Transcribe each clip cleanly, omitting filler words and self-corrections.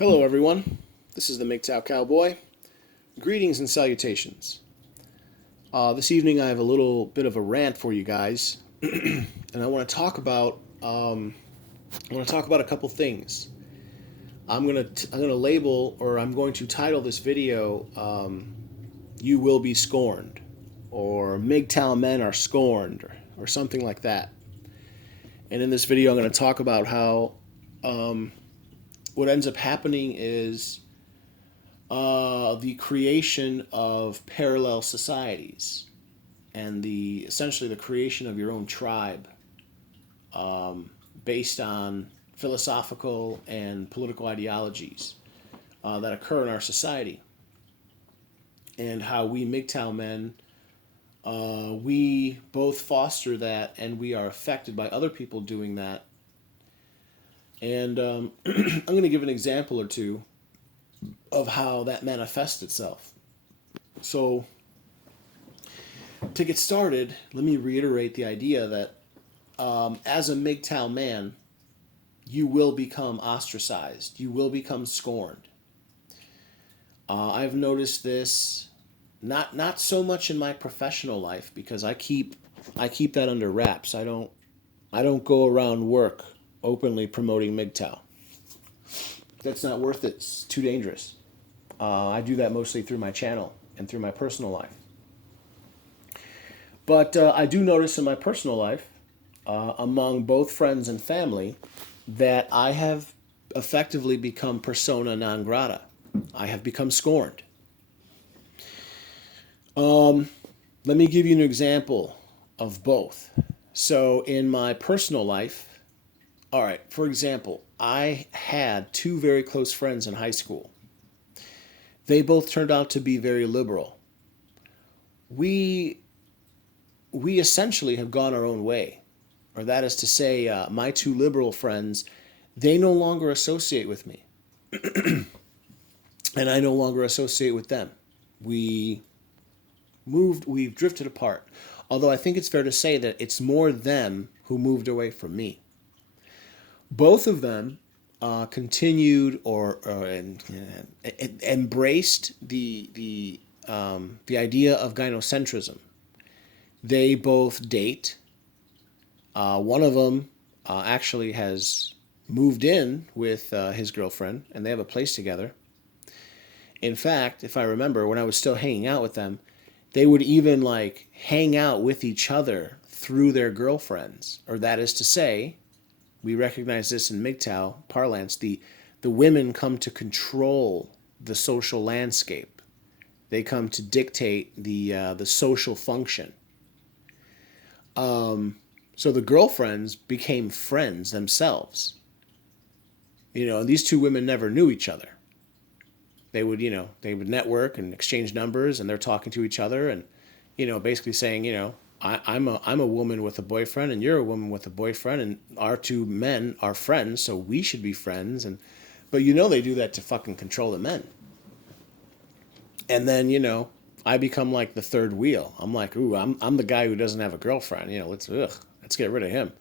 Hello, everyone. This is the Mgtow Cowboy. Greetings and salutations. This evening, I have a little bit of a rant for you guys, and I want to talk about. I want to talk about a couple things. I'm gonna label, or I'm going to title this video, "You Will Be Scorned," or "Mgtow Men Are Scorned," or something like that. And in this video, I'm going to talk about how what ends up happening is the creation of parallel societies and the essentially the creation of your own tribe based on philosophical and political ideologies that occur in our society, and how we Mgtow men we both foster that, and we are affected by other people doing that. And I'm going to give an example or two of how that manifests itself. So, to get started, let me reiterate the idea that as a Mgtow man, you will become ostracized. You will become scorned. I've noticed this not so much in my professional life, because I keep that under wraps. I don't go around work openly promoting Mgtow. That's not worth it. It's too dangerous. I do that mostly through my channel and through my personal life. But I do notice in my personal life, among both friends and family, that I have effectively become persona non grata. I have become scorned. Let me give you an example of both. So, in my personal life, all right, for example, I had two very close friends in high school. They both turned out to be very liberal. We we essentially have gone our own way, or that is to say, my two liberal friends, they no longer associate with me, and I no longer associate with them. We we've drifted apart. Although I think it's fair to say that it's more them who moved away from me. Both of them continued or embraced the idea of gynocentrism. They both date. One of them actually has moved in with his girlfriend, and they have a place together. In fact, if I remember, when I was still hanging out with them, they would even like hang out with each other through their girlfriends. Or that is to say, we recognize this in Mgtow parlance, the women come to control the social landscape. They come to dictate the social function. So the girlfriends became friends themselves. And these two women never knew each other. They would network and exchange numbers, and they're talking to each other, and basically saying, I'm a woman with a boyfriend, and you're a woman with a boyfriend, and our two men are friends, so we should be friends. But they do that to fucking control the men. And then I become like the third wheel. I'm like, ooh, I'm the guy who doesn't have a girlfriend. Let's get rid of him.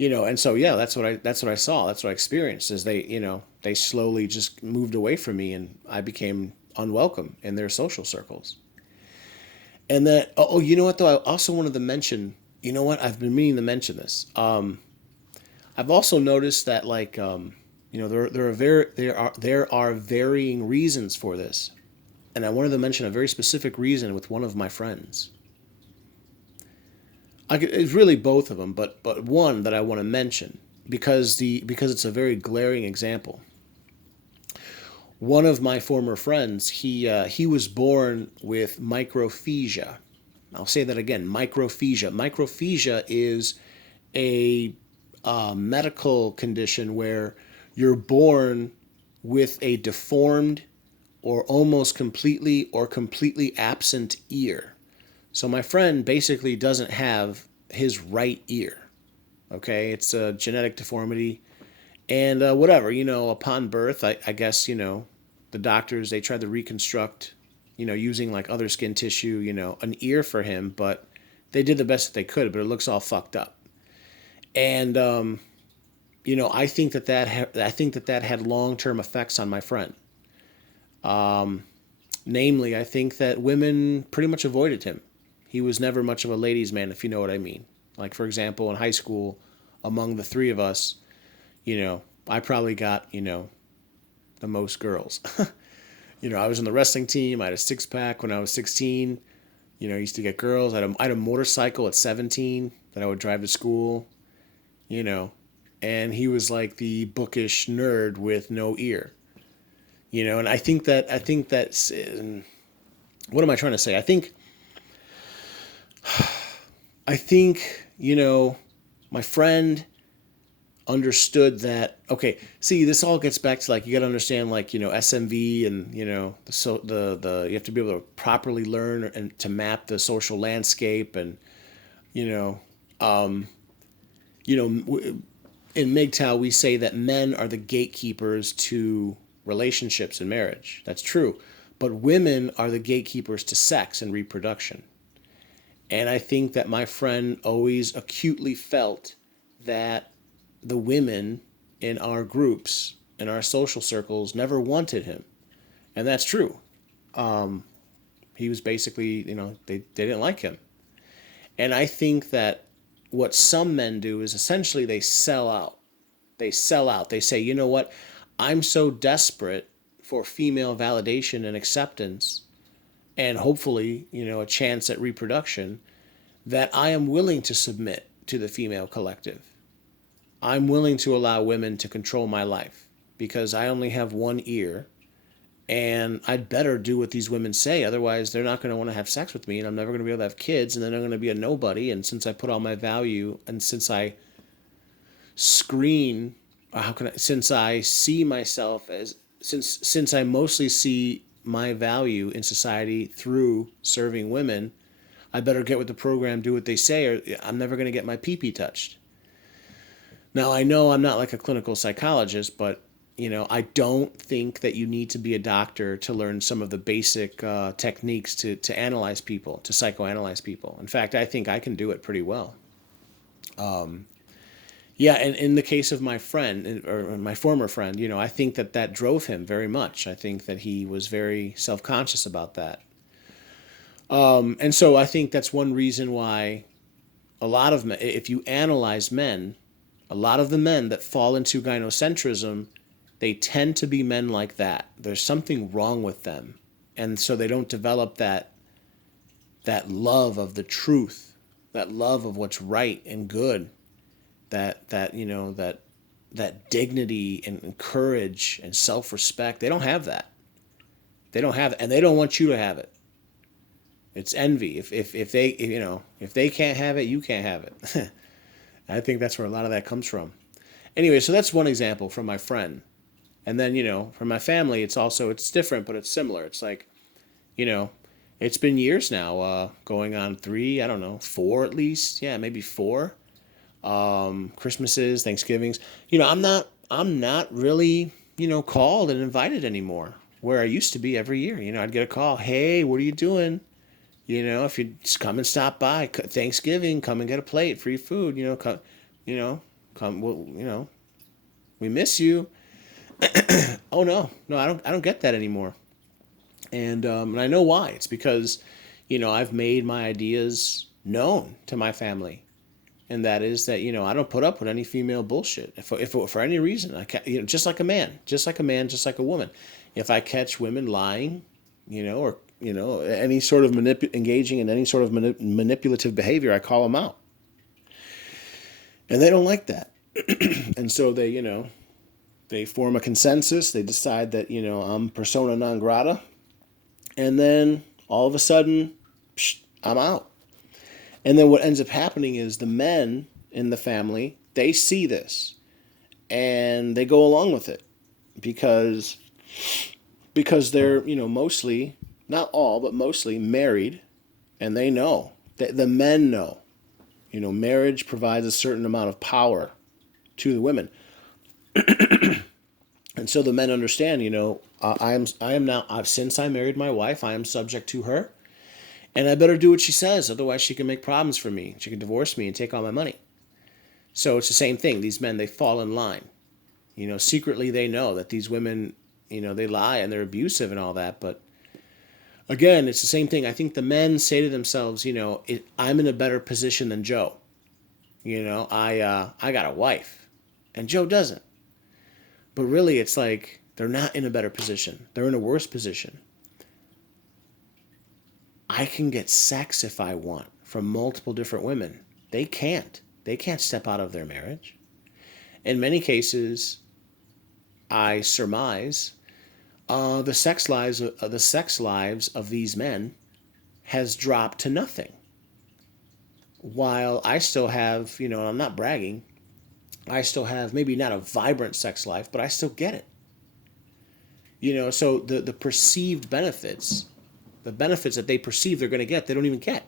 And so yeah, that's what I saw. That's what I experienced. Is they slowly just moved away from me, and I became unwelcome in their social circles. And that, you know what though? I also wanted to mention. You know what? I've been meaning to mention this. I've also noticed that there are varying reasons for this, and I wanted to mention a very specific reason with one of my friends. It's really both of them, but one that I want to mention because it's a very glaring example. One of my former friends, he was born with microphagia. I'll say that again, microphagia. Microphagia is a medical condition where you're born with a deformed or almost completely or completely absent ear. So my friend basically doesn't have his right ear. Okay, it's a genetic deformity, and whatever. Upon birth, I guess the doctors, they tried to reconstruct, using like other skin tissue, an ear for him, but they did the best that they could, but it looks all fucked up. And I think I think that had long-term effects on my friend. Namely, I think that women pretty much avoided him. He was never much of a ladies' man, if you know what I mean. Like, for example, in high school, among the three of us, I probably got, the most girls. I was on the wrestling team. I had a six pack when I was 16. I used to get girls. I had a motorcycle at 17 that I would drive to school, you know, and he was like the bookish nerd with no ear, and I think that's, what am I trying to say? I think, my friend understood that. Okay, see, this all gets back to, like, you got to understand, like, SMV, and the you have to be able to properly learn and to map the social landscape, and you know in Mgtow we say that men are the gatekeepers to relationships and marriage. That's true, but women are the gatekeepers to sex and reproduction. And I think that my friend always acutely felt that the women in our groups, in our social circles, never wanted him. And that's true. He was basically, they didn't like him. And I think that what some men do is essentially they sell out. They sell out. They say, you know what? I'm so desperate for female validation and acceptance, and hopefully, a chance at reproduction, that I am willing to submit to the female collective. I'm willing to allow women to control my life because I only have one ear, and I'd better do what these women say. Otherwise, they're not going to want to have sex with me, and I'm never going to be able to have kids, and then I'm going to be a nobody. And since I put all my value, and since I screen, since I see myself as, since I mostly see my value in society through serving women, I better get with the program, do what they say, or I'm never going to get my pee-pee touched. Now, I know I'm not like a clinical psychologist, but, I don't think that you need to be a doctor to learn some of the basic techniques to analyze people, to psychoanalyze people. In fact, I think I can do it pretty well. Yeah, and in the case of my friend, or my former friend, I think that drove him very much. I think that he was very self-conscious about that. And so I think that's one reason why a lot of men, if you analyze men, a lot of the men that fall into gynocentrism, they tend to be men like that. There's something wrong with them. And so they don't develop that love of the truth, that love of what's right and good, that dignity and courage and self-respect. They don't have that. They don't have it, and they don't want you to have it. It's envy. If they can't have it, you can't have it. I think that's where a lot of that comes from. Anyway, so that's one example from my friend. And then, from my family, it's different, but it's similar. It's like, it's been years now, going on 3, I don't know, 4 at least. Yeah, maybe 4. Christmases, Thanksgivings. I'm not really, called and invited anymore, where I used to be every year. I'd get a call. Hey, what are you doing? If you just come and stop by, Thanksgiving, come and get a plate, free food. Come. Well, we miss you. Oh no, I don't get that anymore. And I know why. It's because, I've made my ideas known to my family, and that is that, I don't put up with any female bullshit. If for any reason, I can't, just like a man, just like a woman. If I catch women lying, or any sort of engaging in any sort of manipulative behavior, I call them out. And they don't like that. And so they form a consensus. They decide that, I'm persona non grata. And then all of a sudden, I'm out. And then what ends up happening is the men in the family, they see this and they go along with it because they're, mostly, not all, but mostly married, and they know, the men know, marriage provides a certain amount of power to the women. And so the men understand, I am now, since I married my wife, I am subject to her, and I better do what she says. Otherwise she can make problems for me. She can divorce me and take all my money. So it's the same thing. These men, they fall in line. Secretly they know that these women, they lie and they're abusive and all that. But again, it's the same thing. I think the men say to themselves, I'm in a better position than Joe. I got a wife, and Joe doesn't. But really, it's like they're not in a better position. They're in a worse position. I can get sex if I want from multiple different women. They can't. They can't step out of their marriage. In many cases, I surmise the sex lives of these men has dropped to nothing. While I still have, I'm not bragging, I still have maybe not a vibrant sex life, but I still get it. So the perceived benefits, the benefits that they perceive they're going to get, they don't even get.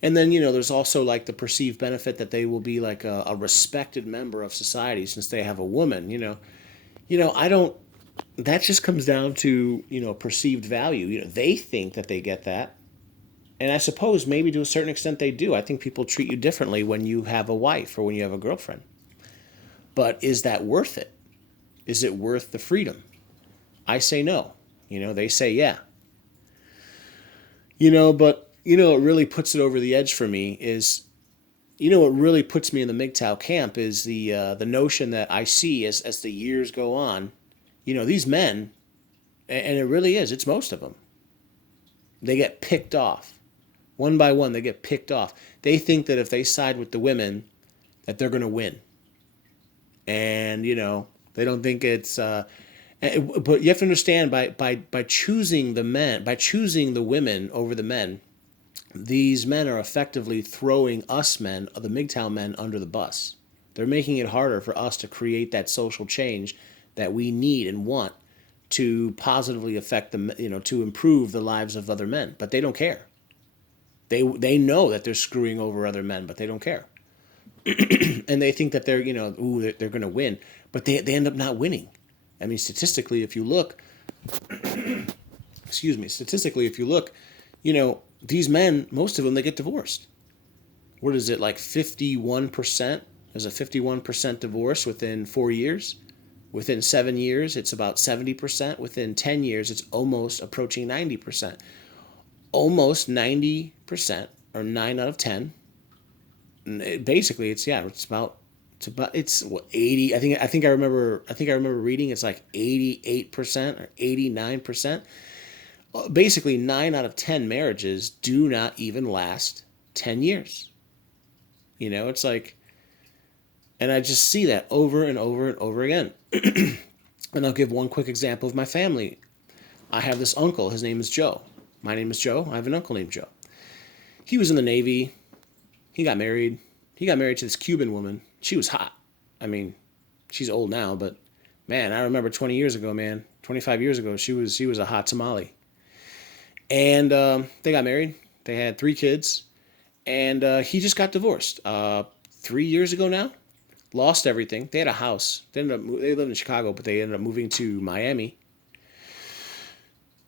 And then, there's also like the perceived benefit that they will be like a respected member of society since they have a woman, I don't, that just comes down to, perceived value. They think that they get that. And I suppose maybe to a certain extent they do. I think people treat you differently when you have a wife or when you have a girlfriend. But is that worth it? Is it worth the freedom? I say no. They say yeah. But, what really puts it over the edge for me is, what really puts me in the Mgtow camp is the notion that I see as the years go on, these men, and it really is, it's most of them, they get picked off. One by one, they get picked off. They think that if they side with the women, that they're going to win. And, they don't think it's... but you have to understand, by choosing the men, by choosing the women over the men, these men are effectively throwing us men, the Mgtow men, under the bus. They're making it harder for us to create that social change that we need and want to positively affect the, to improve the lives of other men. But they don't care. They know that they're screwing over other men, but they don't care. And they think that they're, they're going to win. But they end up not winning. I mean, statistically, if you look, statistically, if you look, these men, most of them, they get divorced. What is it, like 51%? There's a 51% divorce within 4 years. Within 7 years, it's about 70%. Within 10 years, it's almost approaching 90%. Almost 90%, or 9 out of 10. Basically, it's what, 80. I think I remember reading it's like 88% or 89%. Basically, 9 out of 10 marriages do not even last 10 years. It's like, and I just see that over and over and over again. And I'll give one quick example of my family. I have this uncle. His name is Joe. My name is Joe. I have an uncle named Joe. He was in the Navy. He got married. He got married to this Cuban woman. She was hot. I mean, she's old now, but man, I remember 20 years ago, man. 25 years ago, she was a hot tamale. And they got married. They had 3 kids. And he just got divorced 3 years ago now. Lost everything. They had a house. They lived in Chicago, but they ended up moving to Miami.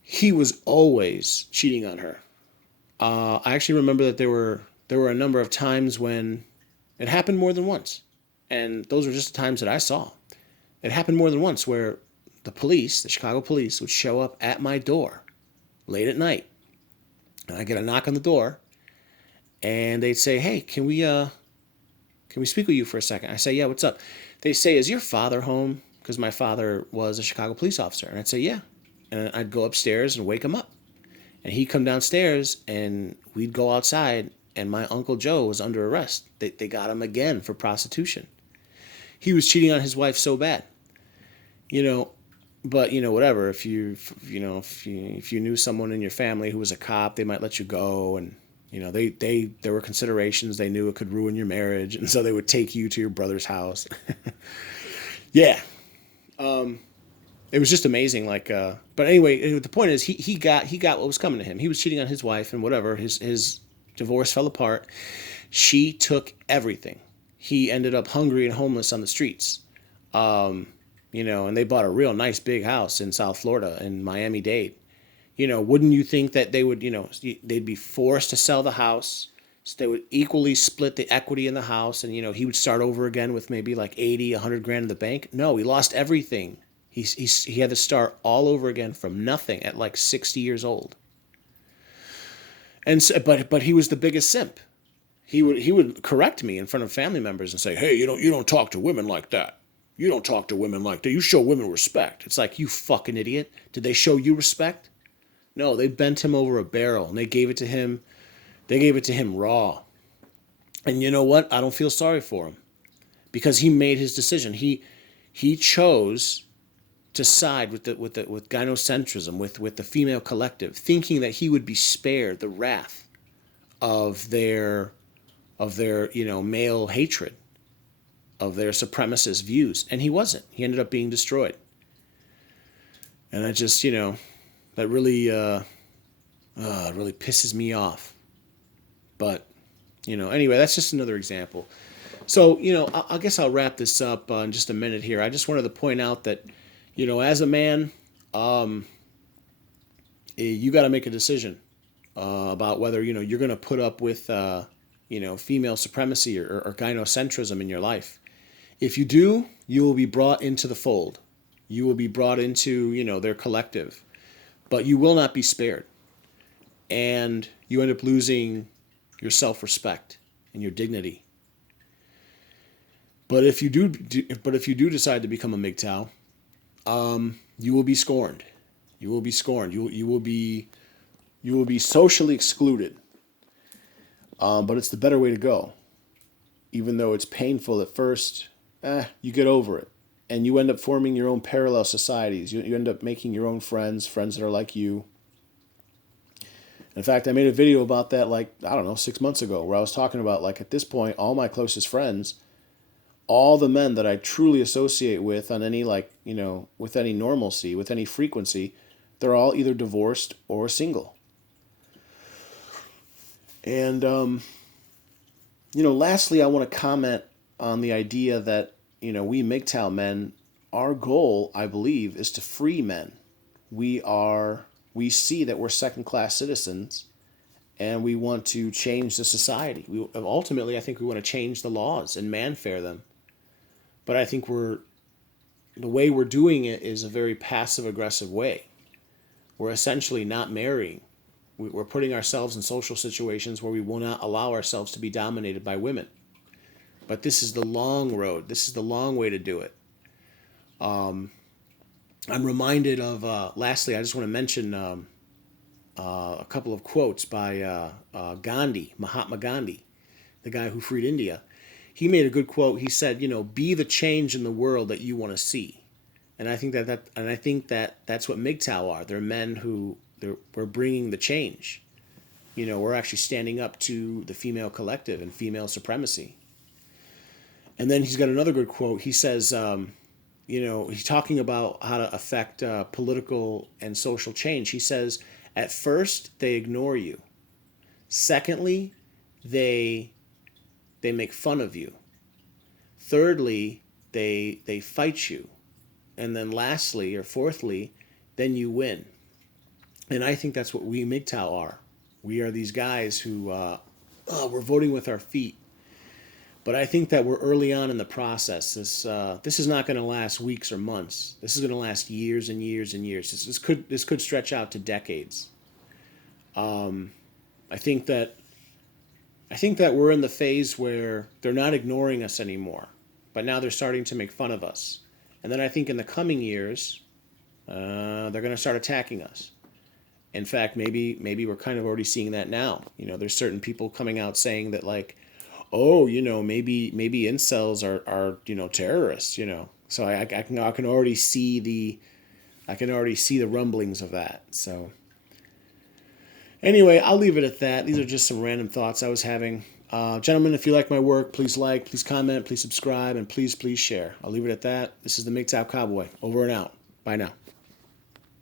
He was always cheating on her. I actually remember that there were a number of times when it happened more than once. And those were just the times that I saw. It happened more than once where the Chicago police, would show up at my door late at night. And I get a knock on the door, and they'd say, "Hey, can we speak with you for a second?" I say, "Yeah, what's up?" They say, "Is your father home?" Because my father was a Chicago police officer. And I'd say, "Yeah." And I'd go upstairs and wake him up. And he'd come downstairs, and we'd go outside, and my Uncle Joe was under arrest. They got him again for prostitution. He was cheating on his wife so bad. But whatever. If you knew someone in your family who was a cop, they might let you go, and there were considerations. They knew it could ruin your marriage, and so they would take you to your brother's house. Yeah. It was just amazing. But anyway, the point is, he got what was coming to him. He was cheating on his wife, and whatever. His divorce fell apart. She took everything. He ended up hungry and homeless on the streets. And they bought a real nice big house in South Florida, in Miami-Dade. Wouldn't you think that they would, they'd be forced to sell the house, So they would equally split the equity in the house, and he would start over again with maybe like 80, 100 grand in the bank. No, he lost everything. He had to start all over again from nothing at like 60 years old. And so, but he was the biggest simp. He would correct me in front of family members and say, "Hey, you don't talk to women like that. You don't talk to women like that. You show women respect." It's like, you fucking idiot. Did they show you respect? No, they bent him over a barrel and they gave it to him. They gave it to him raw. And you know what? I don't feel sorry for him because he made his decision. He chose to side with gynocentrism, with the female collective, thinking that he would be spared the wrath of their male hatred, of their supremacist views, and he wasn't. He ended up being destroyed. And that just that really really pisses me off. But anyway, that's just another example. So I guess I'll wrap this up in just a minute here. I just wanted to point out that as a man, you got to make a decision about whether you're going to put up with female supremacy or gynocentrism in your life. If you do, you will be brought into the fold. You will be brought into their collective, but you will not be spared, and you end up losing your self-respect and your dignity. But if you do decide to become a Mgtow, you will be scorned. You will be scorned. You will be socially excluded. But it's the better way to go. Even though it's painful at first, you get over it. And you end up forming your own parallel societies. You end up making your own friends that are like you. In fact, I made a video about that 6 months ago, where I was talking about at this point, all my closest friends, all the men that I truly associate with on any with any normalcy, with any frequency, they're all either divorced or single. And lastly, I want to comment on the idea that we Mgtow men, our goal, I believe, is to free men. We see that we're second-class citizens, and we want to change the society. Ultimately, I think we want to change the laws and manfair them. But I think the way we're doing it is a very passive-aggressive way. We're essentially not marrying. We're putting ourselves in social situations where we will not allow ourselves to be dominated by women. But this is the long road. This is the long way to do it. I'm reminded of, lastly, I just want to mention a couple of quotes by Gandhi, Mahatma Gandhi, the guy who freed India. He made a good quote. He said, be the change in the world that you want to see. And I think that's what Mgtow are. They're men who we're bringing the change. We're actually standing up to the female collective and female supremacy. And then he's got another good quote. He says, he's talking about how to affect political and social change. He says, at first, they ignore you. Secondly, they make fun of you. Thirdly, they fight you. And then lastly, or fourthly, then you win. And I think that's what we Mgtow are. We are these guys who we're voting with our feet. But I think that we're early on in the process. This is not going to last weeks or months. This is going to last years and years and years. This could stretch out to decades. I think that we're in the phase where they're not ignoring us anymore, but now they're starting to make fun of us. And then I think in the coming years, they're going to start attacking us. In fact, maybe we're kind of already seeing that now. There's certain people coming out saying that maybe incels are terrorists. So I can already see the rumblings of that. So anyway, I'll leave it at that. These are just some random thoughts I was having. Gentlemen, if you like my work, please like, please comment, please subscribe, and please share. I'll leave it at that. This is the Mgtow Cowboy. Over and out. Bye now.